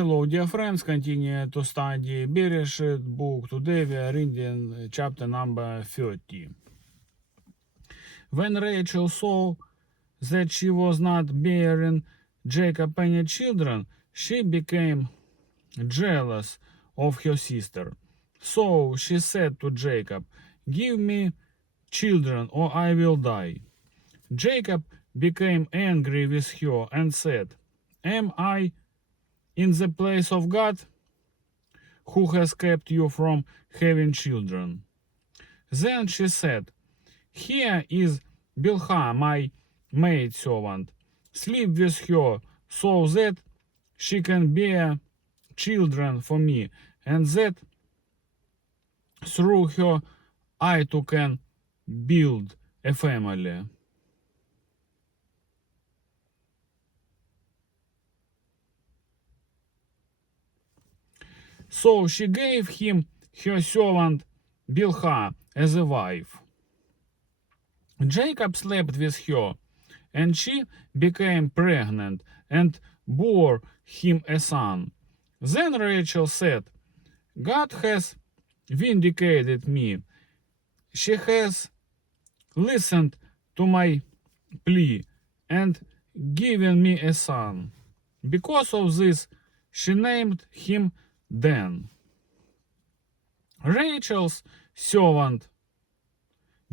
Hello, dear friends. Continue to study Bereshit book. Today we are reading chapter number 30. When Rachel saw that she was not bearing Jacob any children, she became jealous of her sister. So she said to Jacob, "Give me children, or I will die." Jacob became angry with her and said, "Am I in the place of God, who has kept you from having children?" Then she said, "Here is Bilhah, my maidservant. Sleep with her, so that she can bear children for me, and that through her I too can build a family." So she gave him her servant Bilhah as a wife. Jacob slept with her, and she became pregnant and bore him a son. Then Rachel said, "God has vindicated me. She has listened to my plea and given me a son." Because of this, she named him Dan. Rachel's servant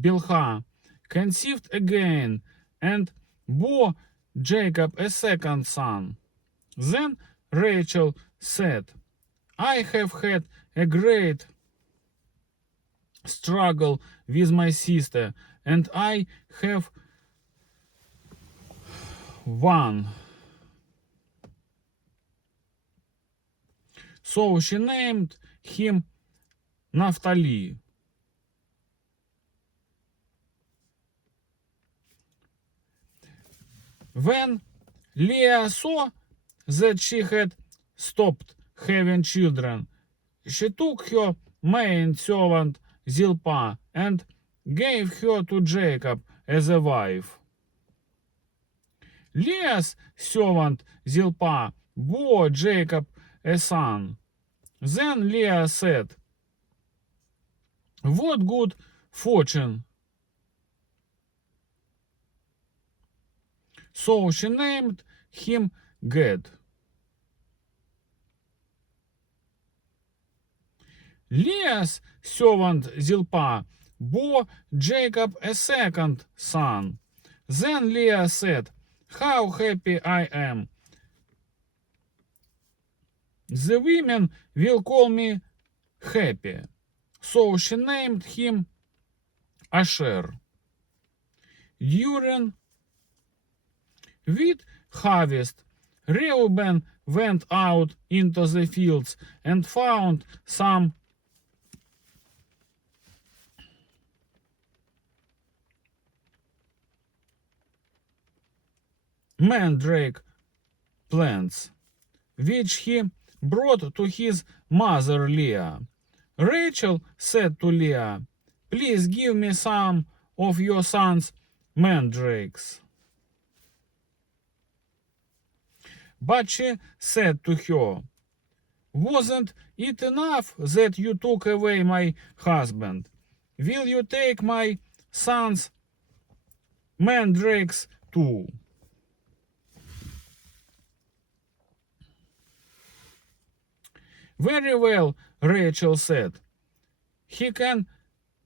Bilhah conceived again and bore Jacob a second son. Then Rachel said, "I have had a great struggle with my sister, and I have won." So she named him Naphtali. When Leah saw that she had stopped having children, she took her maid servant Zilpah and gave her to Jacob as a wife. Leah's servant Zilpah bore Jacob a son. Then Leah said, "What good fortune." So she named him Gad. Leah's servant Zilpah bore Jacob a second son. Then Leah said, "How happy I am! The women will call me happy." So she named him Asher. During wheat harvest, Reuben went out into the fields and found some mandrake plants, which he brought to his mother Leah. Rachel said to Leah, "Please give me some of your son's mandrakes." But she said to her, "Wasn't it enough that you took away my husband? Will you take my son's mandrakes too?" "Very well," Rachel said. "He can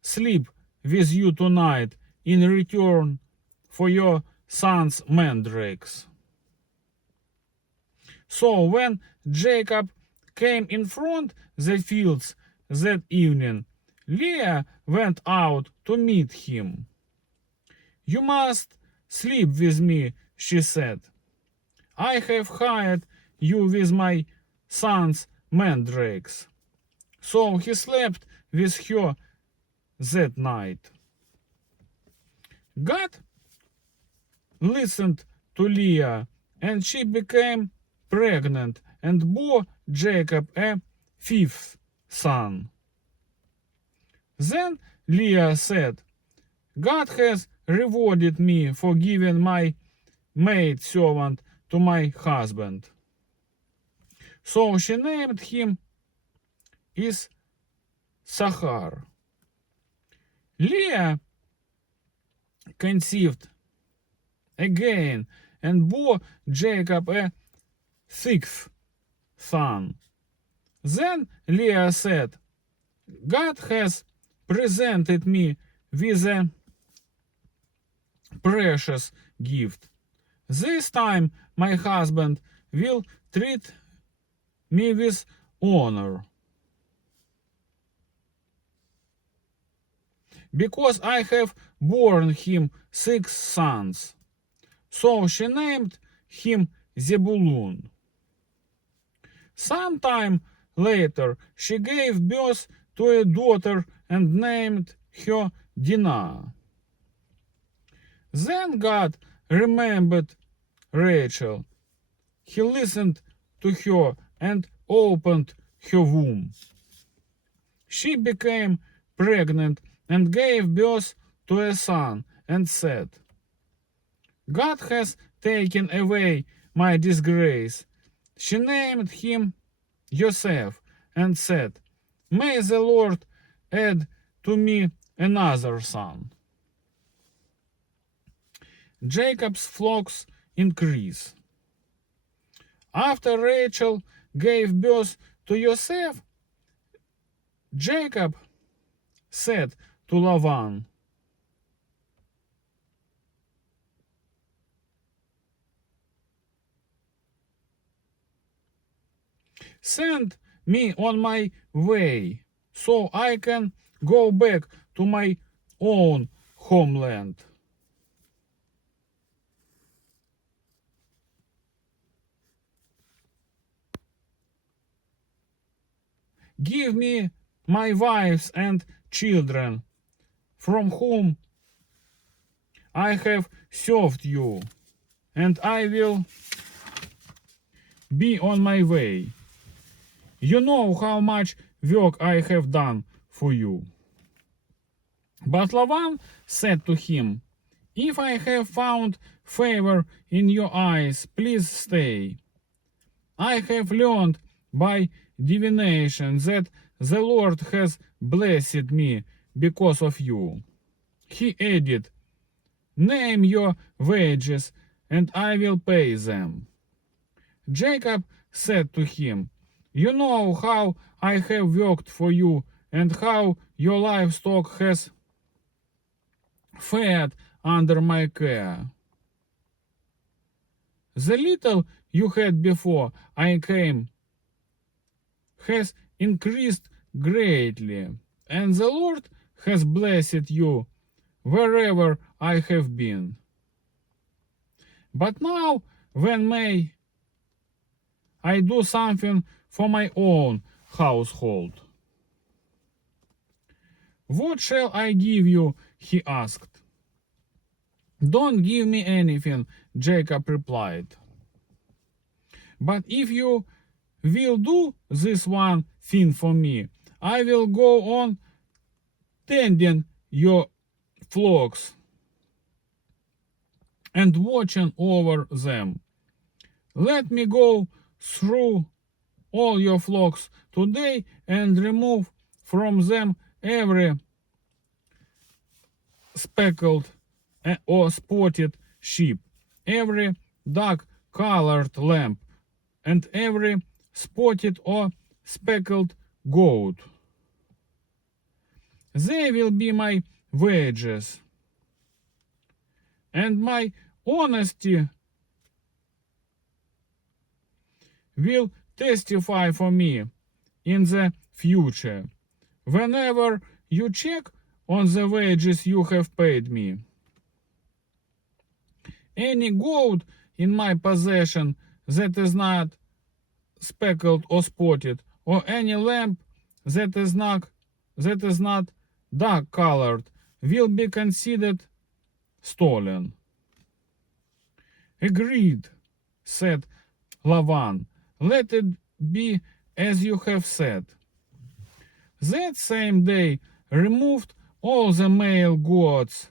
sleep with you tonight in return for your son's mandrakes." So when Jacob came in front the fields that evening, Leah went out to meet him. "You must sleep with me," she said. "I have hired you with my son's mandrakes." So he slept with her that night. God listened to Leah, and she became pregnant and bore Jacob a fifth son. Then Leah said, "God has rewarded me for giving my maid servant to my husband." So she named him Issachar. Leah conceived again and bore Jacob a sixth son. Then Leah said, God has presented me with a precious gift. This time my husband will treat me with honor, because I have borne him 6 sons. So she named him Zebulun. Sometime later she gave birth to a daughter and named her Dinah. Then God remembered Rachel. He listened to her and opened her womb. She became pregnant and gave birth to a son and said, God has taken away my disgrace. She named him Joseph and said, May the Lord add to me another son. Jacob's flocks increase. After Rachel gave birth to Joseph, Jacob said to Laban, Send me on my way so I can go back to my own homeland. Give me my wives and children, from whom I have served you, and I will be on my way. You know how much work I have done for you. But Laban said to him, If I have found favor in your eyes, please stay. I have learned by divination that the Lord has blessed me because of you. He added, Name your wages, and I will pay them. Jacob said to him, You know how I have worked for you, and how your livestock has fed under my care. The little you had before I came has increased greatly, and the Lord has blessed you wherever I have been. But now, when may I do something for my own household? What shall I give you? He asked. Don't give me anything, Jacob replied. But if you will do this one thing for me, I will go on tending your flocks and watching over them. Let me go through all your flocks today and remove from them every speckled or spotted sheep, every dark-colored lamb, and every spotted or speckled goat. They will be my wages, and my honesty will testify for me in the future, whenever you check on the wages you have paid me. Any goat in my possession that is not speckled or spotted, or any lamb that is not dark colored, will be considered stolen. Agreed, said Laban. Let it be as you have said. That same day removed all the male goats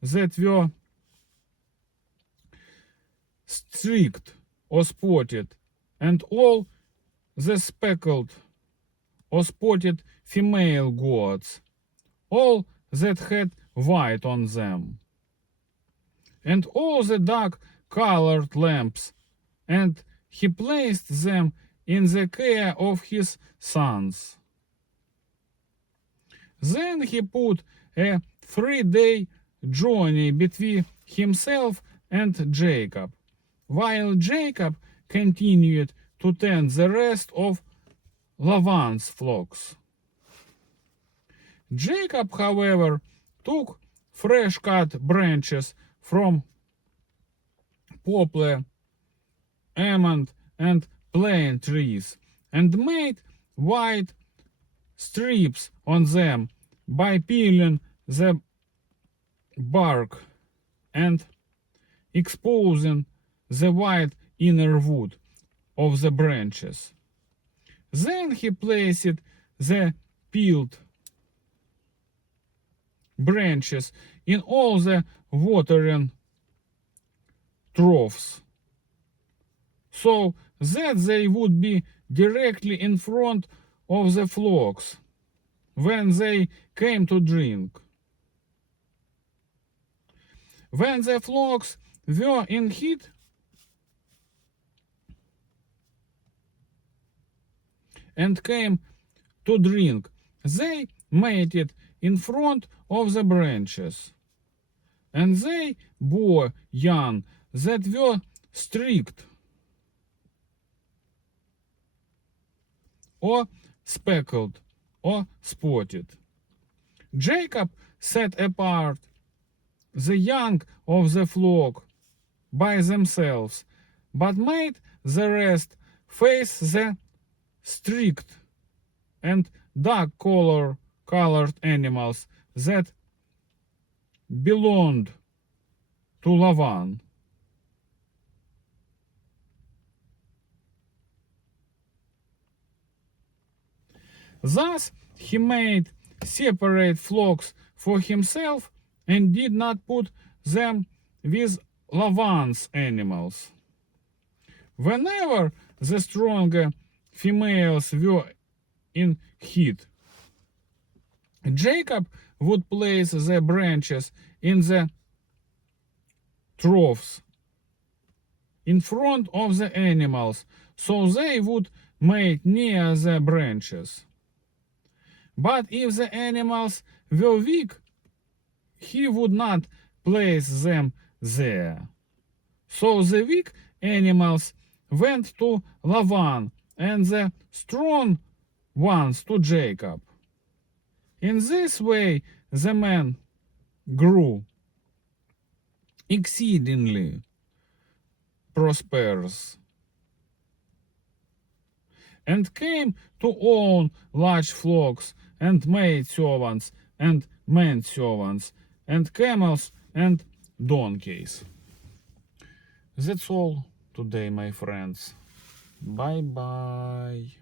that were streaked or spotted, and all the speckled or spotted female goats, all that had white on them, and all the dark-colored lambs, and he placed them in the care of his sons. Then he put a 3-day journey between himself and Jacob, while Jacob continued to tend the rest of Laban's flocks. Jacob, however, took fresh-cut branches from poplar, almond, and plane trees, and made white strips on them by peeling the bark and exposing the white inner wood of the branches. Then he placed the peeled branches in all the watering troughs, so that they would be directly in front of the flocks when they came to drink. When the flocks were in heat, and came to drink, they made it in front of the branches, and they bore young that were streaked or speckled or spotted. Jacob set apart the young of the flock by themselves, but made the rest face the streaked and dark-colored animals that belonged to Laban. Thus he made separate flocks for himself and did not put them with Laban's animals. Whenever the stronger females were in heat, Jacob would place the branches in the troughs in front of the animals, so they would mate near the branches. But if the animals were weak, he would not place them there. So the weak animals went to Laban, and the strong ones to Jacob. In this way the man grew exceedingly prosperous, and came to own large flocks, and maid servants, and men servants, and camels, and donkeys. That's all today, my friends. Bye bye.